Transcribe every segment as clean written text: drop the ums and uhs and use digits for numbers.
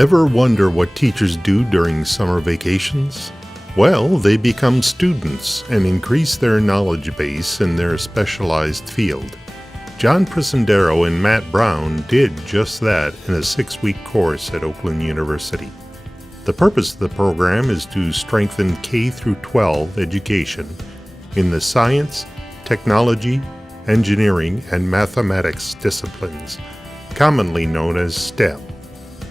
Ever wonder what teachers do during summer vacations? Well, they become students and increase their knowledge base in their specialized field. John Prisendero and Matt Brown did just that in a 6-week course at Oakland University. The purpose of the program is to strengthen K-12 education in the science, technology, engineering, and mathematics disciplines, commonly known as STEM.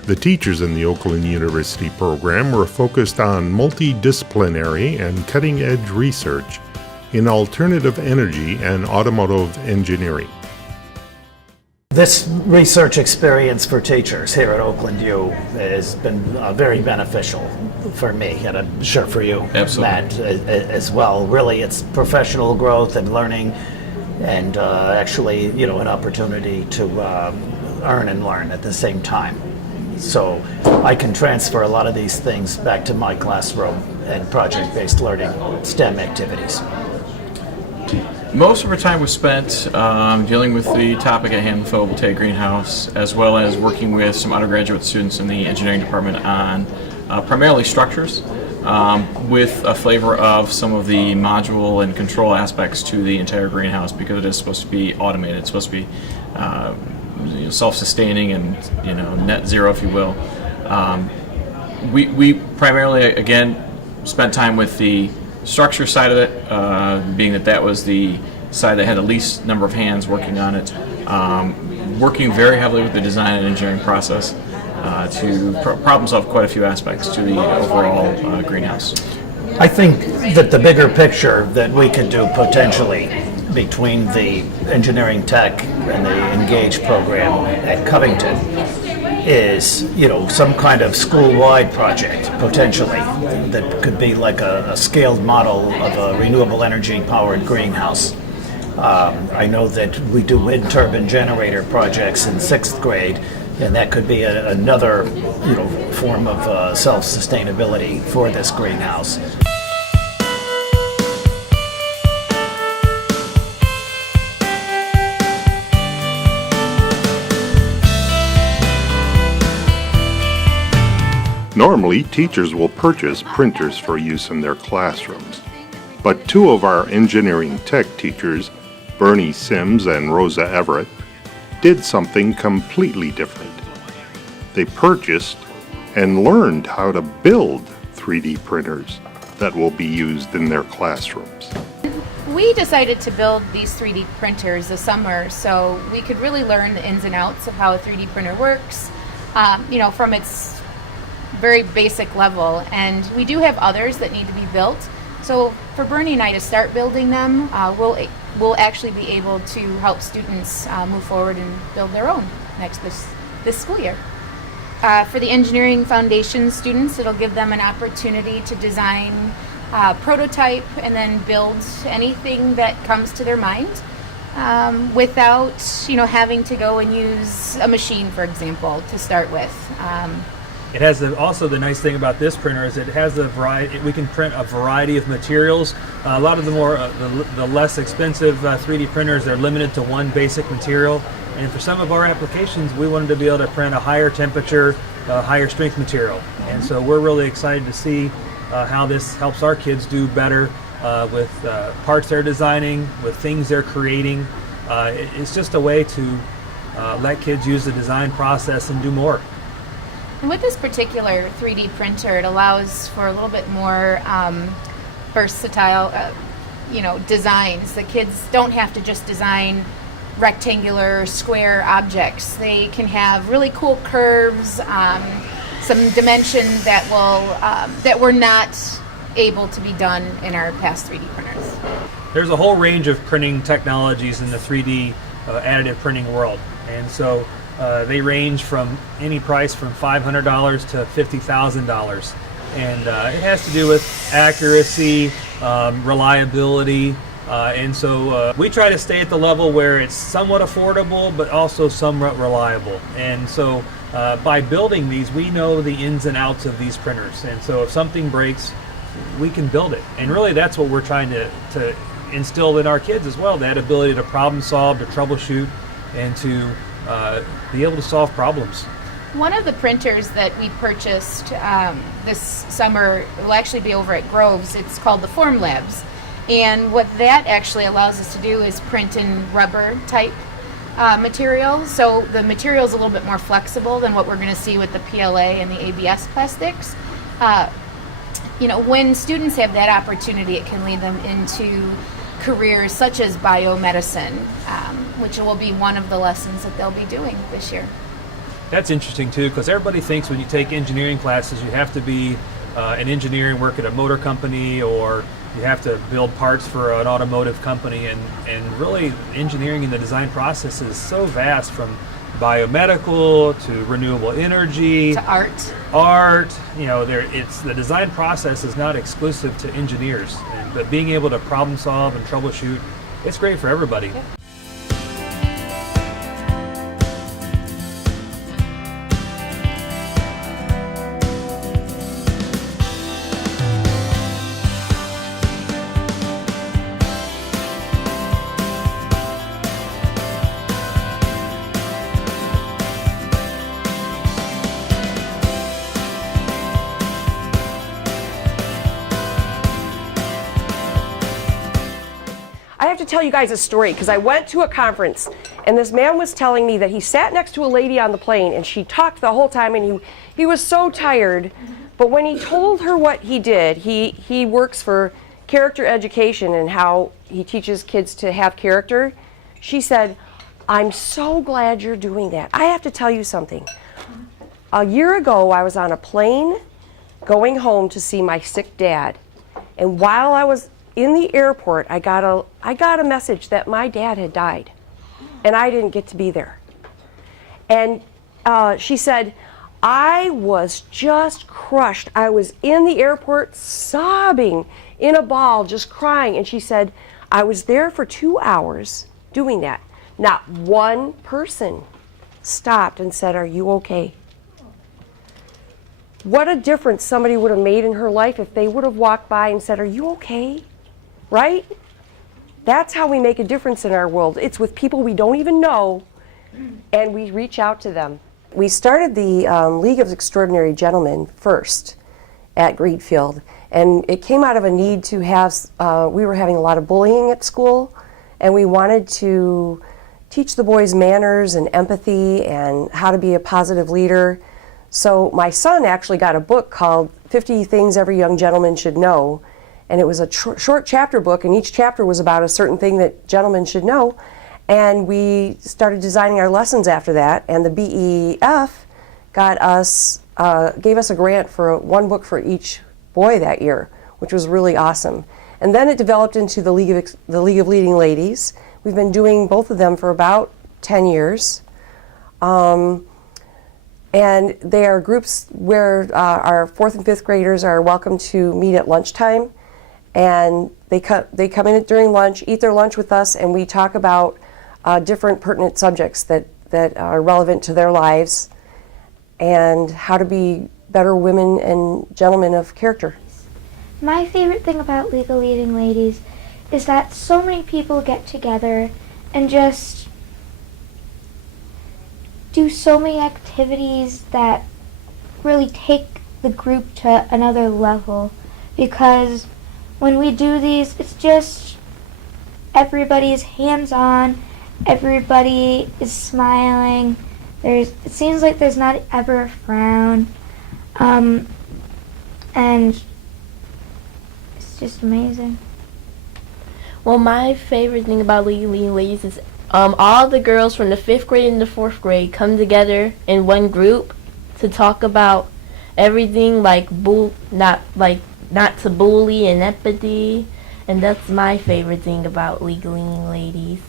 The teachers in the Oakland University program were focused on multidisciplinary and cutting-edge research in alternative energy and automotive engineering. This research experience for teachers here at Oakland U has been very beneficial for me, and I'm sure for you, Matt, as well. Really, it's professional growth and learning, and actually, an opportunity to earn and learn at the same time. So I can transfer a lot of these things back to my classroom and project-based learning STEM activities. Most of our time was spent dealing with the topic at hand, the photovoltaic greenhouse, as well as working with some undergraduate students in the engineering department on primarily structures, with a flavor of some of the module and control aspects to the entire greenhouse, because it is supposed to be automated. It's supposed to be self-sustaining and net zero, if you will. We primarily, again, spent time with the structure side of it, being that was the side that had the least number of hands working on it, working very heavily with the design and engineering process to problem solve quite a few aspects to the overall greenhouse. I think that the bigger picture that we could do potentially between the engineering tech and the Engage program at Covington is, some kind of school-wide project, potentially, that could be like a scaled model of a renewable energy-powered greenhouse. I know that we do wind turbine generator projects in 6th grade, and that could be another, form of self-sustainability for this greenhouse. Normally, teachers will purchase printers for use in their classrooms, but 2 of our engineering tech teachers, Bernie Sims and Rosa Everett, did something completely different. They purchased and learned how to build 3D printers that will be used in their classrooms. We decided to build these 3D printers this summer so we could really learn the ins and outs of how a 3D printer works, from its very basic level, and we do have others that need to be built. So for Bernie and I to start building them, we'll actually be able to help students move forward and build their own this school year. For the engineering foundation students, it'll give them an opportunity to design, prototype, and then build anything that comes to their mind without having to go and use a machine, for example, to start with. It has also the nice thing about this printer is it has a variety. We can print a variety of materials. A lot of the the less expensive 3D printers are limited to one basic material, and for some of our applications, we wanted to be able to print a higher temperature, higher strength material. And so we're really excited to see how this helps our kids do better with parts they're designing, with things they're creating. It's just a way to let kids use the design process and do more. And with this particular 3D printer, it allows for a little bit more versatile, designs. The kids don't have to just design rectangular, square objects. They can have really cool curves, some dimension that were not able to be done in our past 3D printers. There's a whole range of printing technologies in the 3D additive printing world, and so they range from any price from $500 to $50,000, and it has to do with accuracy, reliability, and so we try to stay at the level where it's somewhat affordable but also somewhat reliable. And so by building these, we know the ins and outs of these printers, and so if something breaks, we can build it. And really that's what we're trying to instill in our kids as well, that ability to problem solve, to troubleshoot, and to be able to solve problems. One of the printers that we purchased this summer will actually be over at Groves. It's called the Form Labs. And what that actually allows us to do is print in rubber type material. So the material is a little bit more flexible than what we're going to see with the PLA and the ABS plastics. When students have that opportunity, it can lead them into careers such as biomedicine, which will be one of the lessons that they'll be doing this year. That's interesting too, because everybody thinks when you take engineering classes, you have to be an engineer and work at a motor company, or you have to build parts for an automotive company. And really, engineering and the design process is so vast, from biomedical to renewable energy To art. It's the design process is not exclusive to engineers, but being able to problem solve and troubleshoot, it's great for everybody. Yep. I have to tell you guys a story, because I went to a conference and this man was telling me that he sat next to a lady on the plane and she talked the whole time, and he was so tired. But when he told her what he did, he works for character education and how he teaches kids to have character. She said, "I'm so glad you're doing that. I have to tell you something. A year ago, I was on a plane going home to see my sick dad. And while I was in the airport, I got a message that my dad had died, and I didn't get to be there." And she said, "I was just crushed. I was in the airport sobbing in a ball, just crying." And she said, "I was there for 2 hours doing that. Not one person stopped and said, 'Are you okay?'" What a difference somebody would have made in her life if they would have walked by and said, "Are you okay?" Right? That's how we make a difference in our world. It's with people we don't even know, and we reach out to them. We started the League of Extraordinary Gentlemen first at Greenfield, and it came out of a need to have, we were having a lot of bullying at school, and we wanted to teach the boys manners and empathy and how to be a positive leader. So my son actually got a book called 50 Things Every Young Gentleman Should Know. And it was a short chapter book, and each chapter was about a certain thing that gentlemen should know. And we started designing our lessons after that. And the BEF gave us a grant for one book for each boy that year, which was really awesome. And then it developed into the League of Leading Ladies. We've been doing both of them for about 10 years. And they are groups where our 4th and 5th graders are welcome to meet at lunchtime. And they come in during lunch, eat their lunch with us, and we talk about different pertinent subjects that are relevant to their lives and how to be better women and gentlemen of character. My favorite thing about League of Leading Ladies is that so many people get together and just do so many activities that really take the group to another level, because when we do these, it's just everybody's hands-on, everybody is smiling. It seems like there's not ever a frown, and it's just amazing. Well, my favorite thing about League of Leading Ladies is all the girls from the 5th grade and the 4th grade come together in one group to talk about everything, not to bully and empathy, and that's my favorite thing about League of Leading Ladies.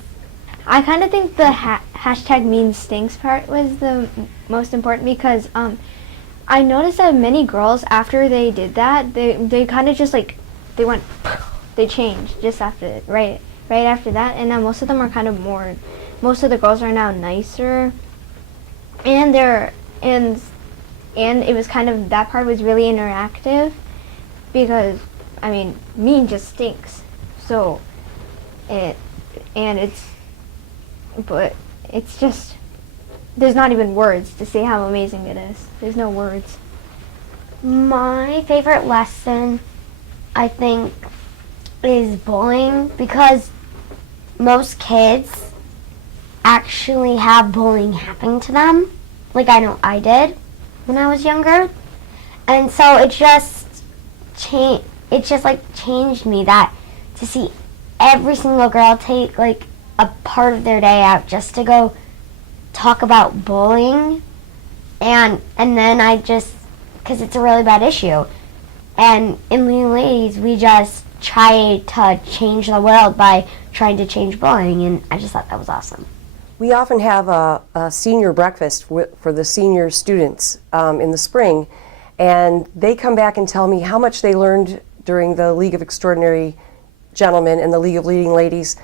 I kind of think the hashtag mean stinks part was the most important, because I noticed that many girls, after they did that, they kind of just they changed just after right after that, and then most of them are kind of more. Most of the girls are now nicer, and it was kind of, that part was really interactive, because mean just stinks. So there's not even words to say how amazing it is. There's no words. My favorite lesson, I think, is bullying, because most kids actually have bullying happening to them. Like I know I did when I was younger. And so it just changed me, that to see every single girl take like a part of their day out just to go talk about bullying, and then I just, because it's a really bad issue, and in Leading Ladies we just try to change the world by trying to change bullying, and I just thought that was awesome. We often have a senior breakfast for the senior students in the spring, and they come back and tell me how much they learned during the League of Extraordinary Gentlemen and the League of Leading Ladies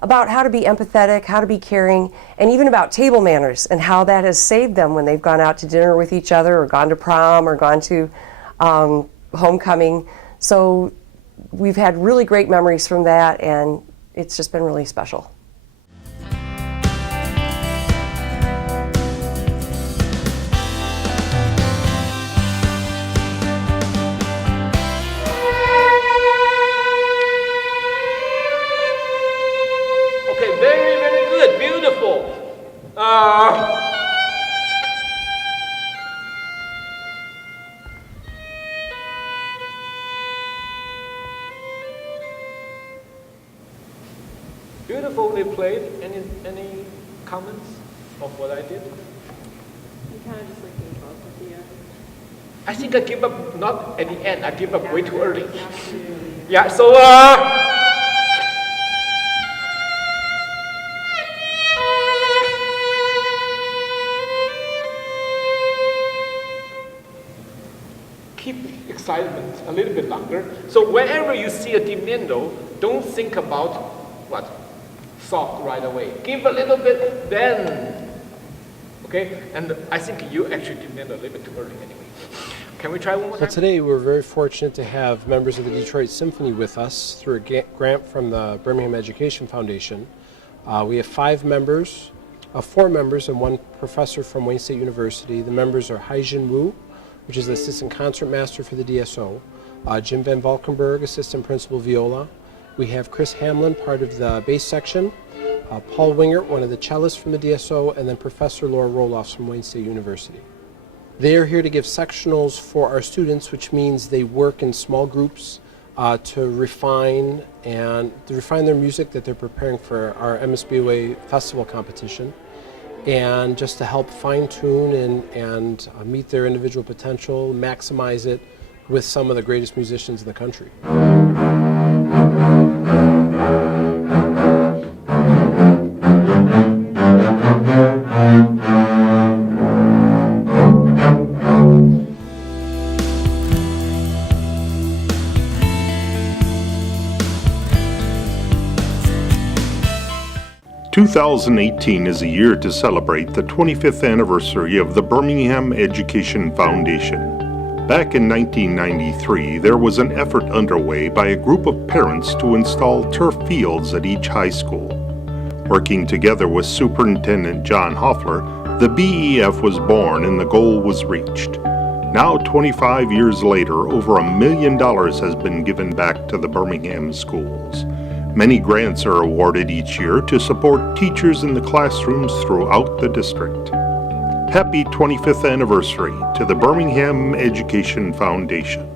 about how to be empathetic, how to be caring, and even about table manners and how that has saved them when they've gone out to dinner with each other or gone to prom or gone to homecoming. So we've had really great memories from that, and it's just been really special. Okay, very, very good, beautiful. Beautifully played. Any comments of what I did? You kind of just like gave up at the end. I think I give up not at the end. I give up way too early. Absolutely. Yeah. So keep excitement a little bit longer. So whenever you see a diminuendo, don't think about what? Soft right away. Give a little bit, then. Okay? And I think you actually diminuendo a little bit too early anyway. Can we try one more time? So today we're very fortunate to have members of the Detroit Symphony with us through a grant from the Birmingham Education Foundation. We have four members and one professor from Wayne State University. The members are Haijin Wu, which is the assistant concert master for the DSO, Jim Van Valkenburg, assistant principal viola. We have Chris Hamlin, part of the bass section, Paul Wingert, one of the cellists from the DSO, and then Professor Laura Roloffs from Wayne State University. They are here to give sectionals for our students, which means they work in small groups to refine their music that they're preparing for our MSBOA festival competition, and just to help fine-tune and meet their individual potential, maximize it with some of the greatest musicians in the country. 2018 is a year to celebrate the 25th anniversary of the Birmingham Education Foundation. Back in 1993, there was an effort underway by a group of parents to install turf fields at each high school. Working together with Superintendent John Hoffler, the BEF was born and the goal was reached. Now, 25 years later, over $1 million has been given back to the Birmingham schools. Many grants are awarded each year to support teachers in the classrooms throughout the district. Happy 25th anniversary to the Birmingham Education Foundation.